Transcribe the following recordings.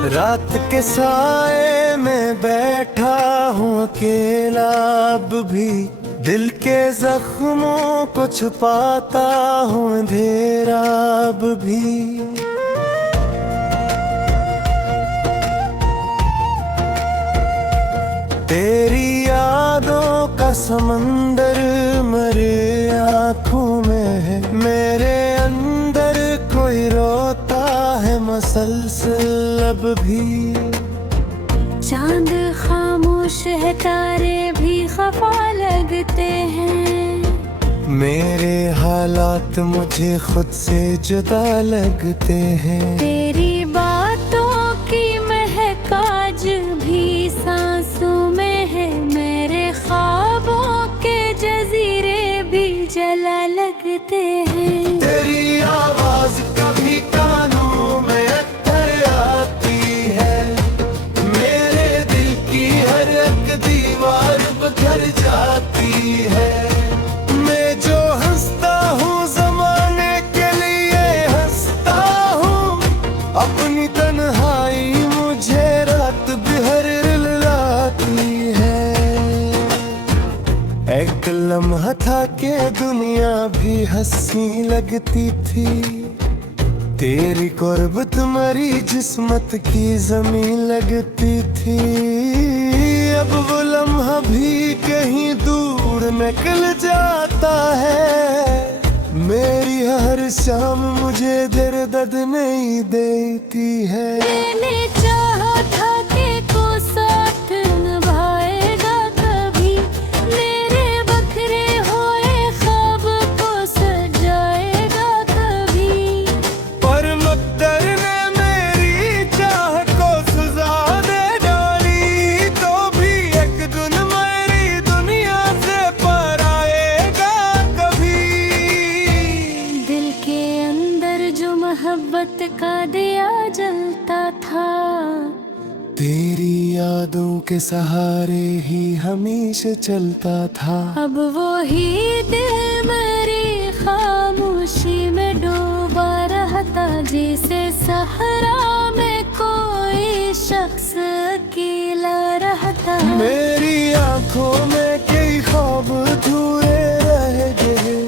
रात के साए में बैठा हूँ अकेला, अब भी दिल के जख्मों को छुपाता हूँ अंधेरा अब भी। तेरी यादों का समंदर मरे आँखों में है, मेरे अंदर कोई रोता है मसलसल अब भी। चांद खामोश है, तारे भी खफा लगते हैं। मेरे हालात मुझे खुद से जुदा लगते हैं। तेरी बातों की महक आज भी सांसों में है, मेरे ख्वाबों के जजीरे भी जला लगते हैं। तेरी आवाज कभी कानों में अत्तर आती है, मेरे दिल की हर एक दीवार बिखर जाती है। मैं जो हंसता हूँ जमाने के लिए हंसता हूँ, अपनी तन्हाई मुझे रात बिहर लाती है। एक लम्हा था कि दुनिया भी हंसी लगती थी, तेरी कुर्बत मरी जिस्मत की जमीन लगती थी। अब वो लम्हा भी कहीं दूर निकल जाता है, मेरी हर शाम मुझे दर्द नहीं देती है। मैंने चाहा था कि को साथ निभाएगा कभी, मेरे बखरे हुए ख्वाब को सजाएगा कभी। पर मुक़द्दर ने मेरी चाह को सजा दे डाली, तो भी एक दिन मेरी दुनिया से पर आएगा कभी। दिल के अंदर जो मोहब्बत का दिया जलता था, तेरी यादों के सहारे ही हमेशा चलता था। अब वो ही दिल मेरी खामोशी में डूबा रहता, जैसे सहरा में कोई शख्स अकेला रहता। मेरी आंखों में कई ख्वाब अधूरे रह गए,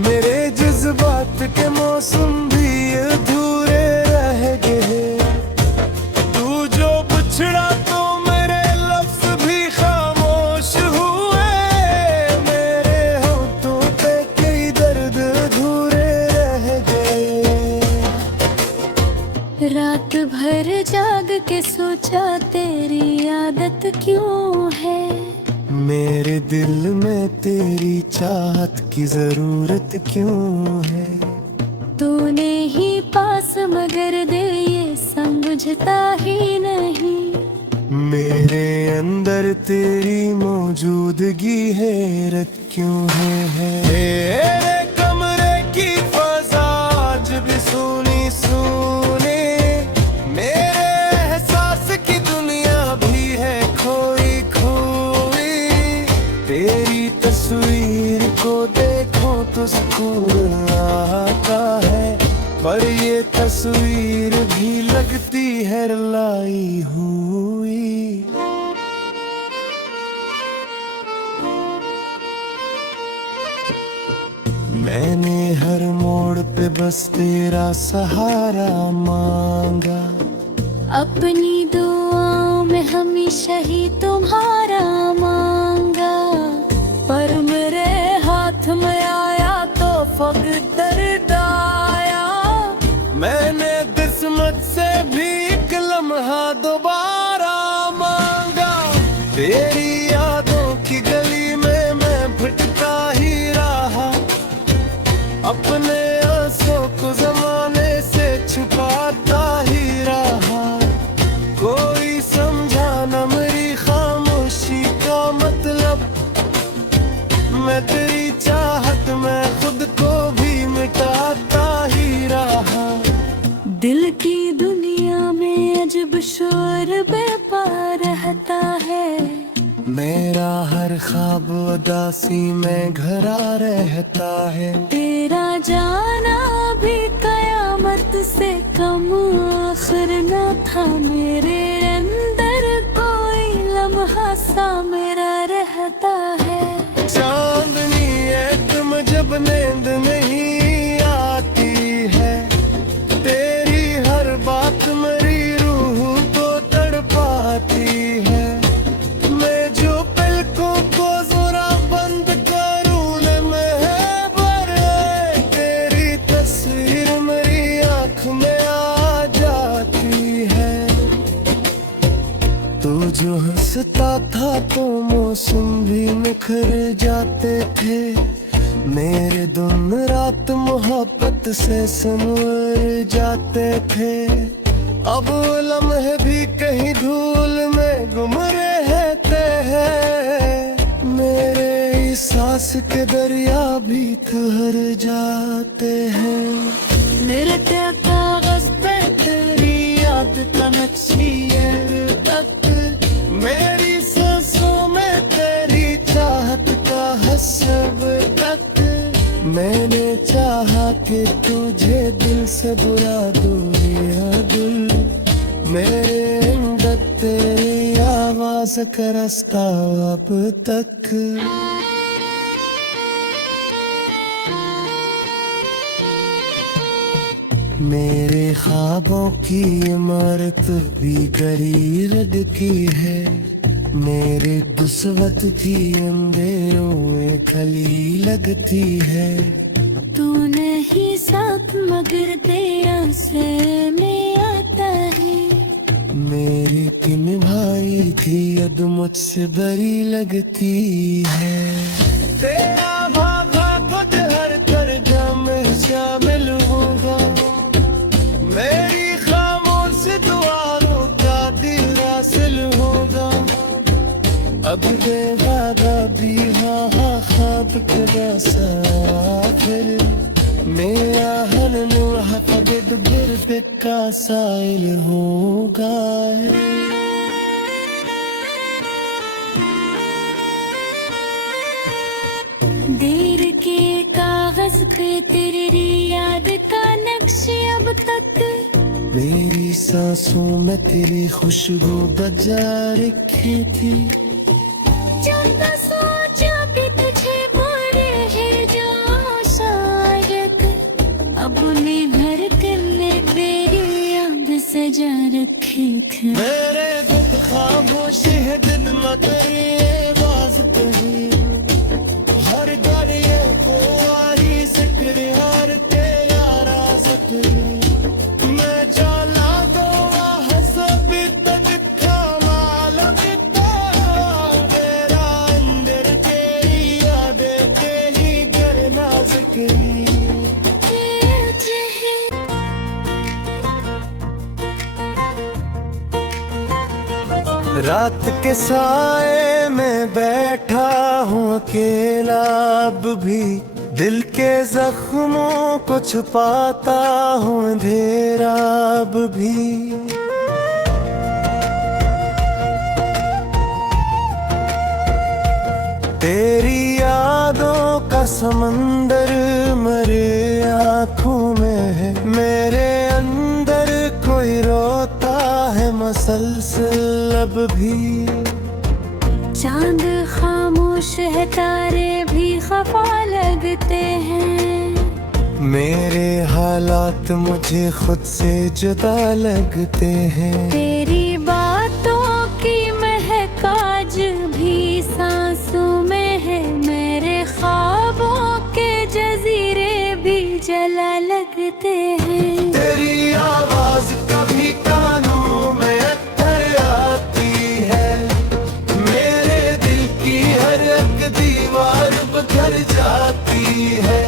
मेरे जज्बात के मौसम भी अधूरे रह गए। तू जो बिछड़ा तो मेरे लफ्ज भी खामोश हुए, मेरे होठों पे कई दर्द अधूरे रह गए। रात भर जाग के सोचा तेरी आदत क्यों है, मेरे दिल में तेरी चाहत की जरूरत क्यों है। तूने ही पास मगर दिल ये समझता ही नहीं। मेरे अंदर तेरी मौजूदगी हैरत क्यों है। तेरे कमरे की फज़ा आज भी सुनी सुनी, मेरे एहसास की दुनिया भी है खोई खोई। तेरी तस्वीर को देखो तो सुकून आता है, पर ये तस्वीर भी लगती है रुलाई हुई। मैंने हर मोड़ पे बस तेरा सहारा मांगा, अपनी दुआओं में हमेशा ही तुम्हारा मांगा। पर मेरे हाथ में आया तो फकत दर्द आया, मैंने किस्मत से भी एक लम्हा दोबारा मांगा। तेरी यादों की गली में मैं भटका ही रहा, अपने आंसू को जमाने से छुपाता ही रहा। कोई समझा न मेरी खामोशी का मतलब, मैं तेरी चाहत में खुद को भी मिटाता ही रहा। दिल की दुनिया में अजब शोर बेपार रहता है, मेरा हर ख्वाब उदासी में घरा रहता है। तेरा जाना भी कयामत से कम आखिर न था। यहाँ मेरे अंदर कोई लम्हा सा मेरा रहता है। चांदनी है तुम जब नींद नहीं आती है, तेरी हर बात मेरी रूह को तड़पाती है। मैं जो पलकों को जरा बंद करूं न महबर, तेरी तस्वीर मेरी आँख में आ जाती है। तू जो हंसता था तो मौसम भी निखर जाते थे, मेरे दिन रात मोहब्बत से संवर जाते थे। अब वो लम्हे भी कहीं धूल में गुम रहते हैं, मेरे इस सांस के दरिया भी ठहर जाते हैं। मेरे कागज पे तेरी याद का नक्शिया तक, मेरी सांसों में तेरी चाहत का हसब तक। मैंने चाहा कि तुझे दिल से बुरा दूरिया दिल, मेरे अंदर तेरी आवाज का रास्ता अब तक। मेरे ख्वाबों की इमारत भी गरीरद की है, मेरे दुस्वत की अंधेरों में खली लगती है। तू नहीं साथ मगर तेरा से में आता है। मेरी किन भाई थी अब मुझसे बड़ी लगती है। तेरा भागा खुद हर दर्जा में शामिल होगा, मेरी खामोश दुआओं का दिल हासिल होगा। अब बेवादा भी हाँ ख्वाब का साफिर, मेरा हर नूर हफ़द बिर का साइल होगा। देर के कागज पे तेरी याद का नक्शे अब तक, मेरी सांसों में तेरी खुशबू बजा रखी थी। जब सोचा भी तुझे बोले है जो शायद, अपने घर करने मेरी याद सजा रखे थे। मेरे दुख खामोश है दिन में तेरी आवाज कही, हर दरिया को आई जिक्र हर तेरा राज कही। मैं जाला गोवा हसबी तक कमाल बिता, तेरा अंदर तेरी यादें तेरी करना जिक्री। रात के साए में बैठा हूँ अकेला, अब भी दिल के जख्मों को छुपाता हूँ अंधेरा अब भी। तेरी यादों का समंदर मेरे आँखों में है, मेरे अंदर कोई रोता है मसलसल अब भी। चांद खामोश है तारे भी खफा लगते हैं, मेरे हालात मुझे खुद से जुदा लगते हैं। तेरी बातों की महक आज भी सांसों में है, मेरे ख्वाबों के जजीरे भी जला लगते हैं। तेरी आवाज कभी कानों में अत्तर आती है, मेरे दिल की हर एक दीवार बदल जाती है।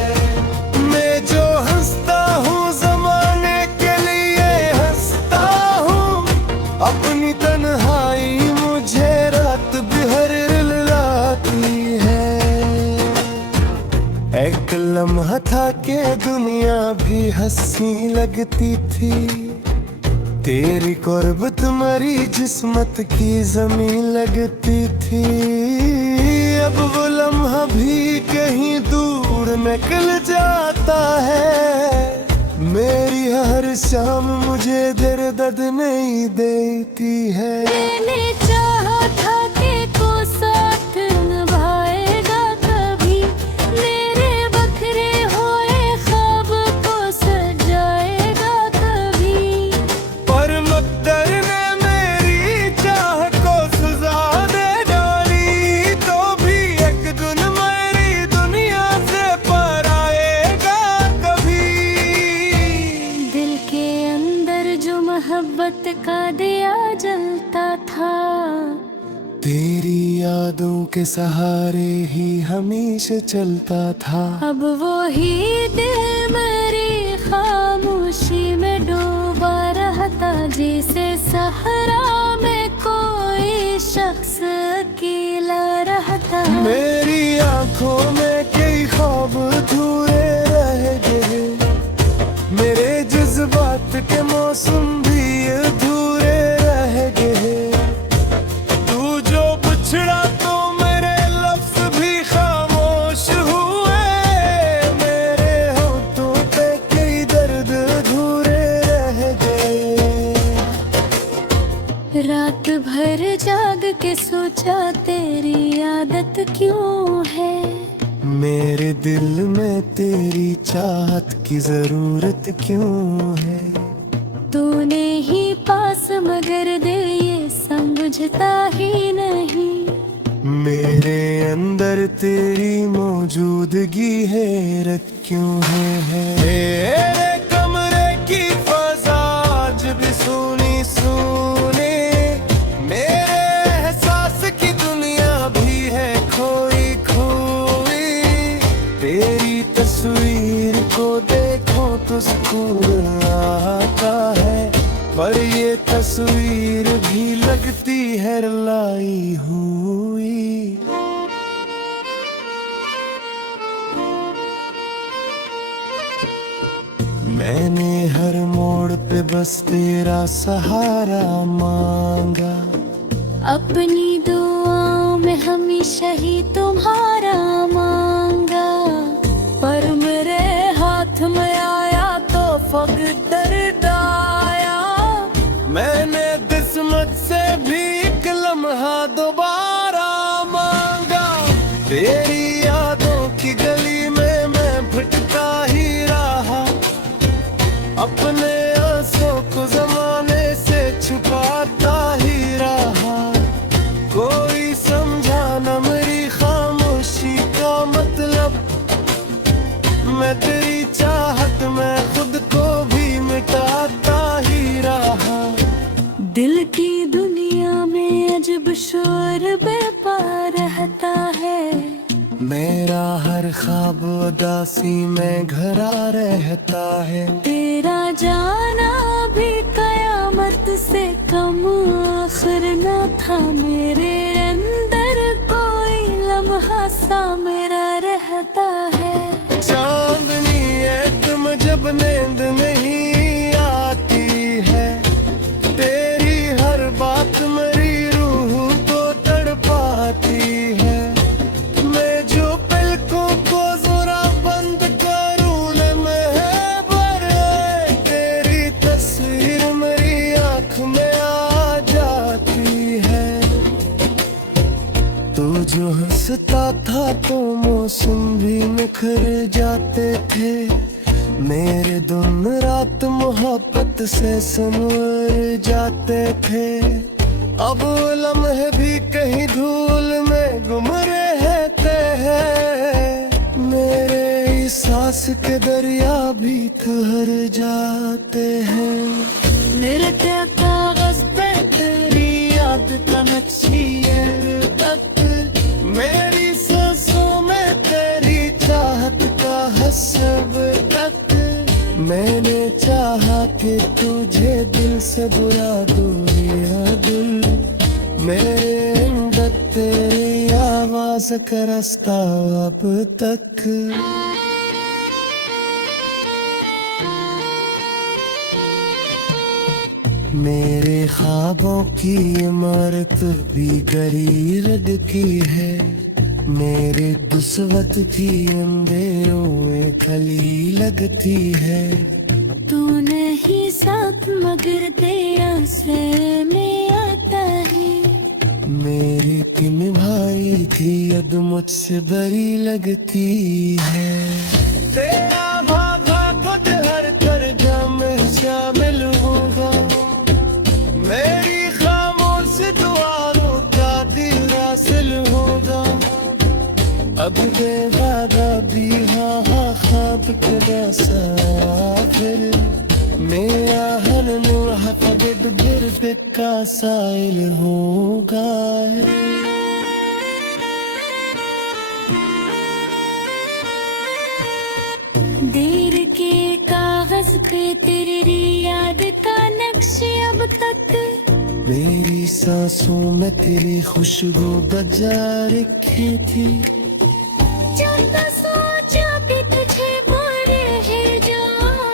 मैं जो हंसता हूँ जमाने के लिए हंसता हूँ, अपनी तन्हाई मुझे रात भर रुलाती है। एक लम्हा था कि दुनिया भी हंसी लगती थी, तेरी कुर्बत मरी जिस्मत की जमीन लगती थी। अब वो लम्हा भी कहीं दूर निकल जाता है, मेरी हर शाम मुझे दर्द मदद नहीं देती है। मैंने चाहा था कि को साथ निभाएगा कभी, मेरे बखरे हुए ख्वाब को सजाएगा कभी। पर मुक़द्दर ने मेरी चाह को सजा दे डाली, तो भी एक दिन मेरी दुनिया से पर आएगा कभी। दिल के अंदर जो मोहब्बत का दिया जलता था, तेरी यादों के सहारे ही हमेशा चलता था। अब वो ही दिल मेरी खामोशी में डूबा रहता, जैसे सहरा में कोई शख्स अकेला रहता। मेरी आंखों में कई ख्वाब अधूरे रह गए, मेरे जज्बात के मौसम भी अधूरे रह गए। तू जो बिछड़ा तो मेरे लफ्ज भी खामोश हुए, मेरे होठों पे कई दर्द अधूरे रह गए। रात भर जाग के सोचा तेरी आदत क्यों है, मेरे दिल में तेरी चाहत की जरूरत क्यों है। तूने ही पास मगर दिल ये समझता ही नहीं। मेरे अंदर तेरी मौजूदगी हैरत क्यों है। मेरे कमरे की फज़ा आज भी सुनी सुनी, मेरे एहसास की दुनिया भी है खोई खोई। तेरी तस्वीर को देखो तो सुकून आता है, पर ये तस्वीर भी लगती है रुलाई हुई। मैंने हर मोड़ पे बस तेरा सहारा मांगा, अपनी दुआओं में हमेशा ही तुम्हारा मांगा। पर मेरे हाथ में आया तो फकत दर्द आया। मैंने किस्मत से भी एक लम्हा दोबारा मांगा। तेरी यादों की गली में मैं भटका ही रहा, अपने आंसू को जमाने से छुपाता ही रहा। कोई समझा न मेरी खामोशी का मतलब, मैं तेरी चाहत में खुद को भी मिटाता ही रहा। दिल की दुनिया में अजब शोर बेपार रहता है, मेरा हर ख्वाब उदासी में घरा रहता है। तेरा जाना भी कयामत से कम आखिर न था। मेरे अंदर कोई लम्हा सा मेरा रहता है। चांदनी है तुम जब नींद नहीं आती है, तेरी हर बात मेरी रूह को तड़पाती है। मैं जो पलकों को जरा बंद करूं न महबर, तेरी तस्वीर मेरी आँख में आ जाती है। तू जो हंसता था तो मौसम भी निखर जाते थे, मेरे दिन रात मोहब्बत से संवर जाते थे। अब लम्हे भी कहीं धूल में गुम रहते हैं, मेरे सांस के दरिया भी ठहर जाते हैं। मेरे क्या कागज पे तेरी याद का नक्शिया तक, मेरी सांसों में तेरी चाहत का हसब तक। मैंने चाहा कि तुझे दिल से बुरा दूरिया दिल, मेरे अंदर तेरी आवाज का रास्ता अब तक। मेरे ख्वाबों की इमारत भी गरीब की है, मेरे दुस्वत की अंधेरों में खली लगती है। तू नहीं साथ मगर तेरा सर में आता है। मेरी किन भाई थी अब मुझसे बड़ी लगती है। तेरा भाभा खुद हर दर्जा में शामिल होगा, मेरी खामोश दुआओं का दिल हासिल होगा। अब बेवादा भी हाँ ख्वाब के फिर मेरा हर नूर हफद बिर का साइल होगा। देर के कागज पे तेरी याद का नक्श अब तक मेरी सांसों में तेरी खुशबू बजा रखी थी। जाता सोचा भी तुझे बोल रहे जो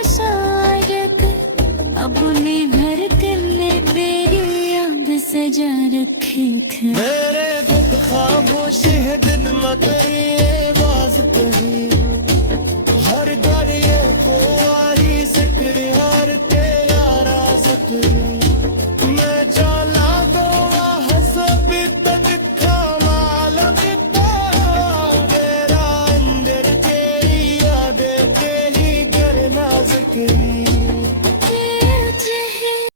शायद अपने घर करने मेरी याद सजा रखे थे। मेरे दुख खामोश है दिन में तेरे